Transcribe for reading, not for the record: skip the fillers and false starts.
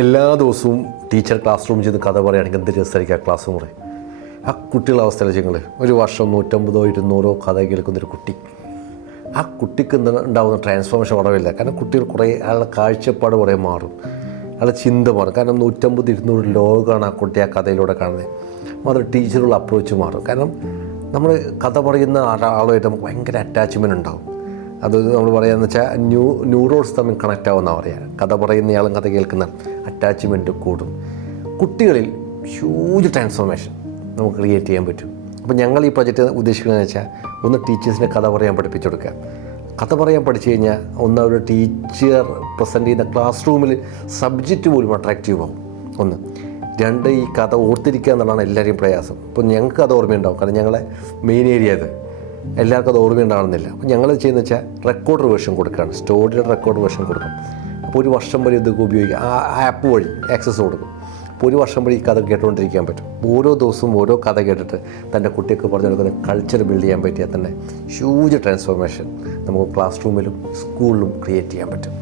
എല്ലാ ദിവസവും teacher class റൂമിൽ ചെന്ന് കഥ പറയുകയാണെങ്കിൽ എന്ത് രസമായിരിക്കും ആ ക്ലാസ് മുറി. ആ കുട്ടികളുടെ അവസ്ഥ നിങ്ങൾ ഒരു വർഷം 150 200 കഥ കേൾക്കുന്നൊരു കുട്ടി, ആ കുട്ടിക്ക് ഉണ്ടാകുന്ന ട്രാൻസ്ഫോർമേഷൻ വളരെയില്ല. കാരണം കുട്ടികൾ കുറേ അയാളുടെ കാഴ്ചപ്പാട് കുറേ മാറും, അയാളുടെ ചിന്ത മാറും. കാരണം 150 200 ലോകമാണ് ആ കുട്ടി ആ കഥയിലൂടെ കാണുന്നത്. മാത്രം ടീച്ചറുള്ള അപ്രോച്ച് മാറും. കാരണം നമ്മൾ കഥ പറയുന്ന ആളുമായിട്ട് നമുക്ക് ഭയങ്കര അറ്റാച്ച്മെൻറ്റ് ഉണ്ടാവും. അത് നമ്മൾ പറയുകയെന്ന് വെച്ചാൽ ന്യൂറോൺസ് തമ്മിൽ കണക്റ്റ് ആവുമെന്നാണ് പറയുക. കഥ പറയുന്നയാളും കഥ കേൾക്കുന്ന അറ്റാച്ച്മെൻറ്റ് കൂടും. കുട്ടികളിൽ ഹ്യൂജ് ട്രാൻസ്ഫോർമേഷൻ നമുക്ക് ക്രിയേറ്റ് ചെയ്യാൻ പറ്റും. അപ്പോൾ ഞങ്ങൾ ഈ പ്രൊജക്റ്റ് ഉദ്ദേശിക്കുന്നതെന്ന് വെച്ചാൽ ഒന്ന് ടീച്ചേഴ്സിനെ കഥ പറയാൻ പഠിപ്പിച്ചു കൊടുക്കുക. കഥ പറയാൻ പഠിച്ചു കഴിഞ്ഞാൽ ഒന്ന് ഒരു ടീച്ചർ പ്രസൻറ്റ് ചെയ്യുന്ന ക്ലാസ് റൂമിൽ സബ്ജക്റ്റ് പോലും അട്രാക്റ്റീവ് ആവും. ഒന്ന്. രണ്ട്, ഈ കഥ ഓർത്തിരിക്കുക എന്നുള്ളതാണ് എല്ലാവരെയും പ്രയാസം. ഇപ്പോൾ ഞങ്ങൾക്ക് അത് ഓർമ്മയുണ്ടാവും, കാരണം ഞങ്ങളെ മെയിൻ ഏരിയ അത് എല്ലാവർക്കും അത് ഓർമ്മയുണ്ടാകുന്നില്ല. അപ്പോൾ ഞങ്ങൾ ചെയ്യുന്നത് വെച്ചാൽ റെക്കോർഡർ വേർഷൻ കൊടുക്കുകയാണ്. സ്റ്റോറിയുടെ റെക്കോർഡ് വേർഷൻ കൊടുക്കും. അപ്പോൾ ഒരു വർഷം വരെ ഇതൊക്കെ ഉപയോഗിക്കുക. ആ ആപ്പ് വഴി ആക്സസ് കൊടുക്കും. അപ്പോൾ ഒരു വർഷം വരെ ഈ കഥ കേട്ടുകൊണ്ടിരിക്കാൻ പറ്റും. ഓരോ ദിവസവും ഓരോ കഥ കേട്ടിട്ട് തൻ്റെ കുട്ടിക്ക് പറഞ്ഞു കൊടുക്കുന്ന കൾച്ചർ ബിൽഡ് ചെയ്യാൻ പറ്റിയാൽ തന്നെ ഹ്യൂജ് ട്രാൻസ്ഫോർമേഷൻ നമുക്ക് ക്ലാസ് റൂമിലും സ്കൂളിലും ക്രിയേറ്റ് ചെയ്യാൻ പറ്റും.